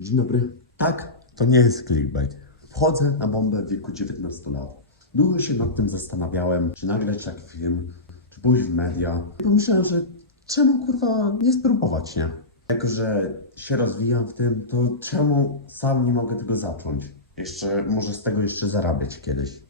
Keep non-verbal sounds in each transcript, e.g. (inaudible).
Dzień dobry. Tak, to nie jest clickbait. Wchodzę na bombę w wieku 19 lat. Długo się nad tym zastanawiałem, czy nagrać taki film, czy pójść w media. I pomyślałem, że czemu kurwa nie spróbować, nie? Jako, że się rozwijam w tym, to czemu sam nie mogę tego zacząć? Jeszcze, może z tego jeszcze zarabiać kiedyś.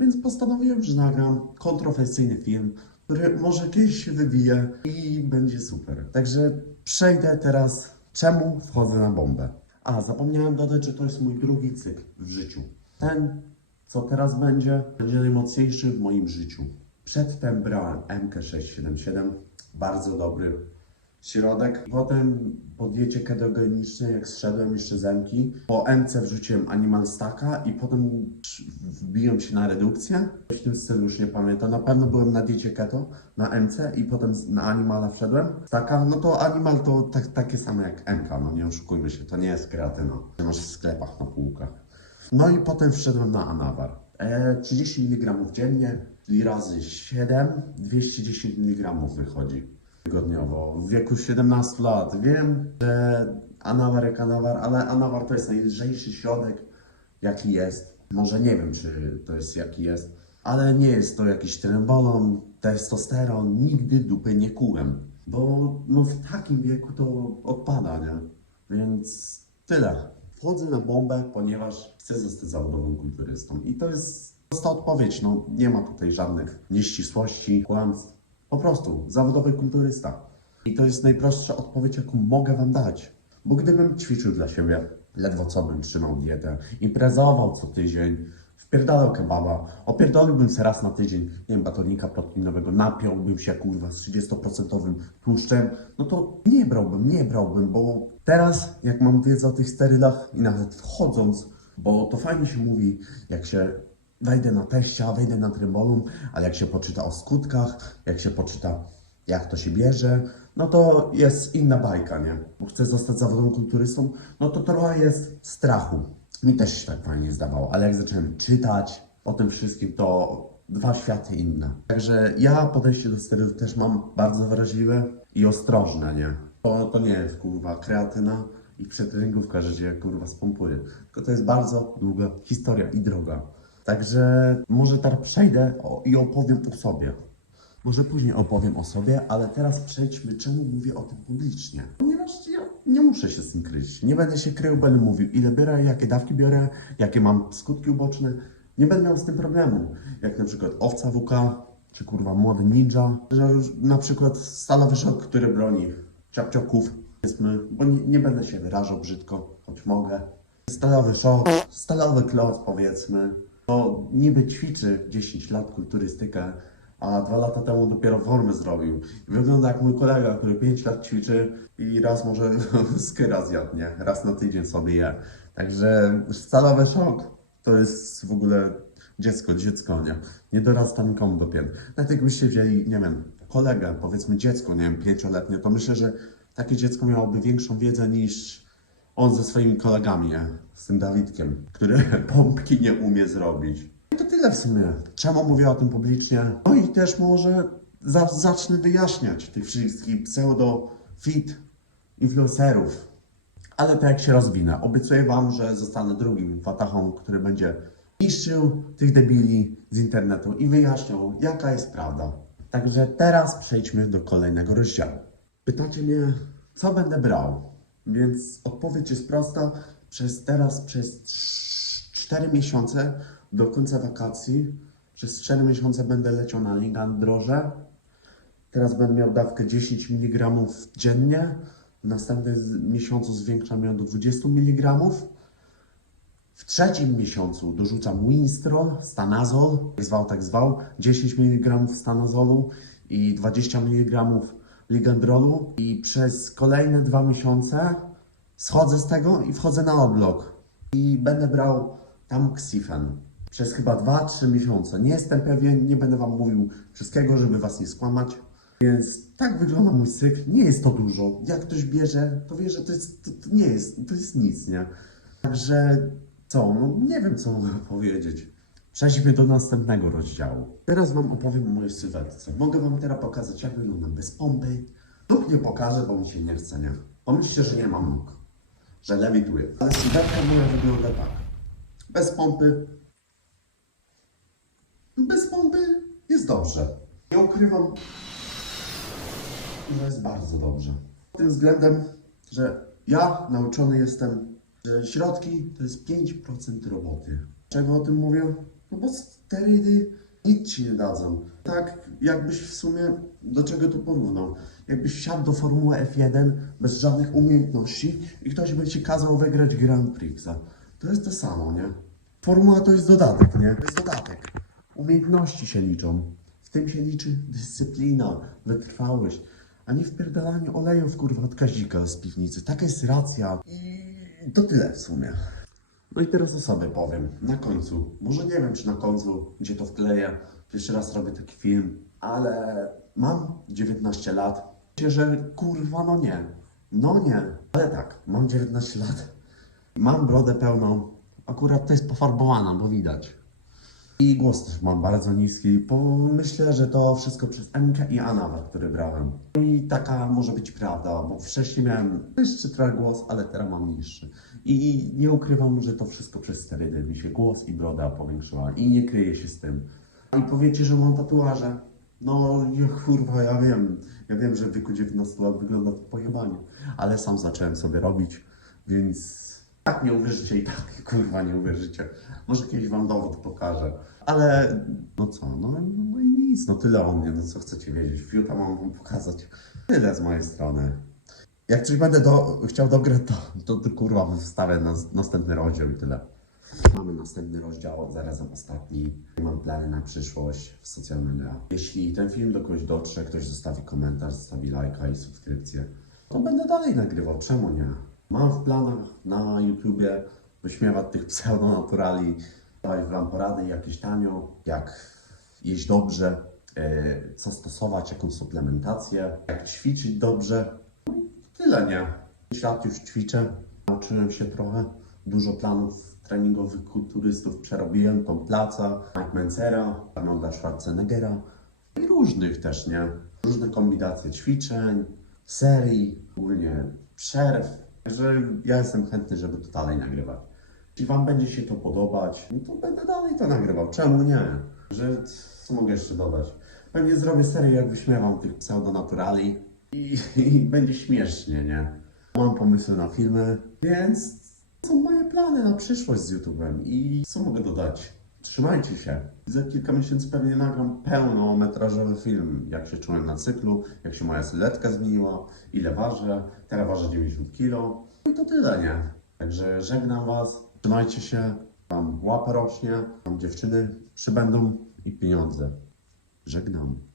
Więc postanowiłem, że nagram kontrowersyjny film, który może kiedyś się wywije i będzie super. Także przejdę teraz, czemu wchodzę na bombę. A, zapomniałem dodać, że to jest mój drugi cykl w życiu. Ten, co teraz będzie, będzie najmocniejszy w moim życiu. Przedtem brałem MK677, bardzo dobry środek. Potem po diecie ketogenicznej, jak zszedłem jeszcze z Emki, po MC wrzuciłem Animal Stacka i potem wbiłem się na redukcję. W tym stylu już nie pamiętam. Na pewno byłem na diecie keto, na MC i potem na Animala wszedłem. Stacka, no to Animal to tak, takie same jak MK, no nie oszukujmy się, to nie jest kreatyna. Masz w sklepach na półkach. No i potem wszedłem na Anawar. E, 30 mg dziennie i razy 7, 210 mg wychodzi tygodniowo. W wieku 17 lat wiem, że Anawar jak Anawar, ale Anawar to jest najlżejszy środek, jaki jest. Może nie wiem, czy to jest jaki jest, ale nie jest to jakiś trembolon, testosteron. Nigdy dupy nie kułem, bo no w takim wieku to odpada, nie? Więc tyle. Wchodzę na bombę, ponieważ chcę zostać zawodowym kulturystą. I to jest prosta odpowiedź. No, nie ma tutaj żadnych nieścisłości, kłamstw. Po prostu zawodowy kulturysta. I to jest najprostsza odpowiedź, jaką mogę Wam dać. Bo gdybym ćwiczył dla siebie, ledwo co bym trzymał dietę, imprezował co tydzień, wpierdalał kebaba, opierdoliłbym se raz na tydzień, nie wiem, batonika proteinowego, napiąłbym się kurwa z 30% tłuszczem, no to nie brałbym, nie brałbym, bo teraz jak mam wiedzę o tych sterydach i nawet wchodząc, bo to fajnie się mówi, jak się wejdę na teścia, wejdę na trybolum, ale jak się poczyta o skutkach, jak się poczyta jak to się bierze, no to jest inna bajka, nie? Bo chcę zostać zawodowym kulturystą, no to trochę jest strachu. Mi też się tak fajnie zdawało, ale jak zacząłem czytać o tym wszystkim, to dwa światy inne. Także ja podejście do sterydów też mam bardzo wrażliwe i ostrożne, nie? To, to nie jest kurwa kreatyna i przetreningówka, że cię kurwa spompuje. Tylko to jest bardzo długa historia i droga. Także może teraz przejdę i opowiem o sobie. Może później opowiem o sobie, ale teraz przejdźmy, czemu mówię o tym publicznie. Ponieważ ja nie muszę się z tym kryć. Nie będę się krył, będę mówił, ile biorę, jakie dawki biorę, jakie mam skutki uboczne. Nie będę miał z tym problemu. Jak na przykład owca WK, czy kurwa młody ninja, że już na przykład stalowy szok, który broni ciapcioków, powiedzmy, bo nie, nie będę się wyrażał brzydko, choć mogę. Stalowy szok, stalowy klos powiedzmy, bo niby ćwiczy 10 lat kulturystykę, a dwa lata temu dopiero formę zrobił. Wygląda jak mój kolega, który 5 lat ćwiczy i raz może (laughs) skyra zjadł, nie? Raz na tydzień sobie je. Także stalowy szok to jest w ogóle dziecko, dziecko, nie? Nie dorasta nikomu do pięt. Nawet jakbyście wzięli, nie wiem, kolegę, powiedzmy dziecko, nie wiem, pięcioletnie, to myślę, że takie dziecko miałoby większą wiedzę niż on ze swoimi kolegami, nie? Z tym Dawidkiem, który (laughs) pompki nie umie zrobić. I to tyle w sumie. Czemu mówię o tym publicznie? No i też może za, zacznę wyjaśniać tych wszystkich pseudo-fit influencerów. Ale tak jak się rozwinę, obiecuję Wam, że zostanę drugim watachą, który będzie niszczył tych debili z internetu i wyjaśniał, jaka jest prawda. Także teraz przejdźmy do kolejnego rozdziału. Pytacie mnie, co będę brał? Więc odpowiedź jest prosta. Przez teraz, przez 4 miesiące do końca wakacji, przez 4 miesiące będę leciał na Ligandroże. Teraz będę miał dawkę 10 mg dziennie. W następnym miesiącu zwiększam ją do 20 mg. W trzecim miesiącu dorzucam Winstrol, Stanazol, jak zwał, tak zwał, 10 mg Stanazolu i 20 mg Ligandrolu. I przez kolejne dwa miesiące schodzę z tego i wchodzę na odblok. I będę brał tamoxifen przez chyba 2-3 miesiące. Nie jestem pewien, nie będę Wam mówił wszystkiego, żeby Was nie skłamać. Więc tak wygląda mój cykl. Nie jest to dużo. Jak ktoś bierze, to wie, że to, jest, to, to nie jest, to jest nic, nie? Także co, no nie wiem co mogę (laughs) powiedzieć. Przejdźmy do następnego rozdziału. Teraz Wam opowiem o mojej sylwetce. Mogę Wam teraz pokazać, jak wyglądam bez pompy. Lub nie pokażę, bo mi się nie chce, nie? Pomyślcie, że nie mam nóg. Że lewituje. Ale sylwetka moja wygląda tak. Bez pompy. Bez pompy jest dobrze. Nie ukrywam, że jest bardzo dobrze. Tym względem, że ja nauczony jestem, że środki to jest 5% roboty. Czego o tym mówię? No bo sterydy nic ci nie dadzą. Tak jakbyś w sumie do czego tu porównał? Jakbyś wsiadł do Formuły F1 bez żadnych umiejętności i ktoś by ci kazał wygrać Grand Prixa. To jest to samo, nie? Formuła to jest dodatek, nie? To jest dodatek. Umiejętności się liczą. W tym się liczy dyscyplina, wytrwałość, a nie wpierdalanie olejów, kurwa, od kazika z piwnicy. Taka jest racja. I to tyle w sumie. No i teraz sobie powiem. Na końcu. Może nie wiem, czy na końcu, gdzie to wkleję. Pierwszy raz robię taki film, ale mam 19 lat. Myślę, że kurwa, no nie. No nie. Ale tak, mam 19 lat. Mam brodę pełną. Akurat to jest pofarbowana, bo widać. I głos też mam bardzo niski, bo myślę, że to wszystko przez MK i Anawę, który brałem. I taka może być prawda, bo wcześniej miałem wyższy trochę głos, ale teraz mam niższy. I nie ukrywam, że to wszystko przez sterydy mi się głos i broda powiększyła i nie kryję się z tym. I powiecie, że mam tatuaże. No ja, kurwa, ja wiem, ja wiem, że w wieku 19 lat wygląda to pojebanie, ale sam zacząłem sobie robić, więc tak nie uwierzycie i tak, (laughs) kurwa, nie uwierzycie. Może kiedyś wam dowód pokażę. Ale no co, no, no i nic, no tyle o mnie, no co chcecie wiedzieć. Fiuta mam wam pokazać. Tyle z mojej strony. Jak coś będę do, chciał dograć, to, to, to kurwa wstawię na, następny rozdział i tyle. Mamy następny rozdział, zarazem ostatni. Mam plany na przyszłość w social media. Jeśli ten film do kogoś dotrze, ktoś zostawi komentarz, zostawi lajka i subskrypcję, to będę dalej nagrywał. Czemu nie? Mam w planach na YouTubie wyśmiewać tych pseudonaturali, dawać wam porady jakieś tanio, jak jeść dobrze, e, co stosować, jaką suplementację, jak ćwiczyć dobrze. No tyle, nie? 5 lat już ćwiczę, nauczyłem się trochę, dużo planów treningowych kulturystów przerobiłem, Tom Placa, Mike Mencera, Arnolda Schwarzeneggera i różnych też, nie? Różne kombinacje ćwiczeń, serii, ogólnie przerw, że ja jestem chętny, żeby to dalej nagrywać. Jeśli Wam będzie się to podobać, no to będę dalej to nagrywał. Czemu nie? Że co mogę jeszcze dodać? Pewnie zrobię serię, jak wyśmiewam tych pseudonaturali i, i będzie śmiesznie, nie? Mam pomysły na filmy, więc są moje plany na przyszłość z YouTube'em i co mogę dodać? Trzymajcie się. Za kilka miesięcy pewnie nagram pełnometrażowy film, jak się czułem na cyklu, jak się moja sylwetka zmieniła, ile ważę. Teraz ważę 90 kg. I to tyle, nie? Także żegnam Was, trzymajcie się, tam łapa rośnie, tam dziewczyny przybędą i pieniądze. Żegnam.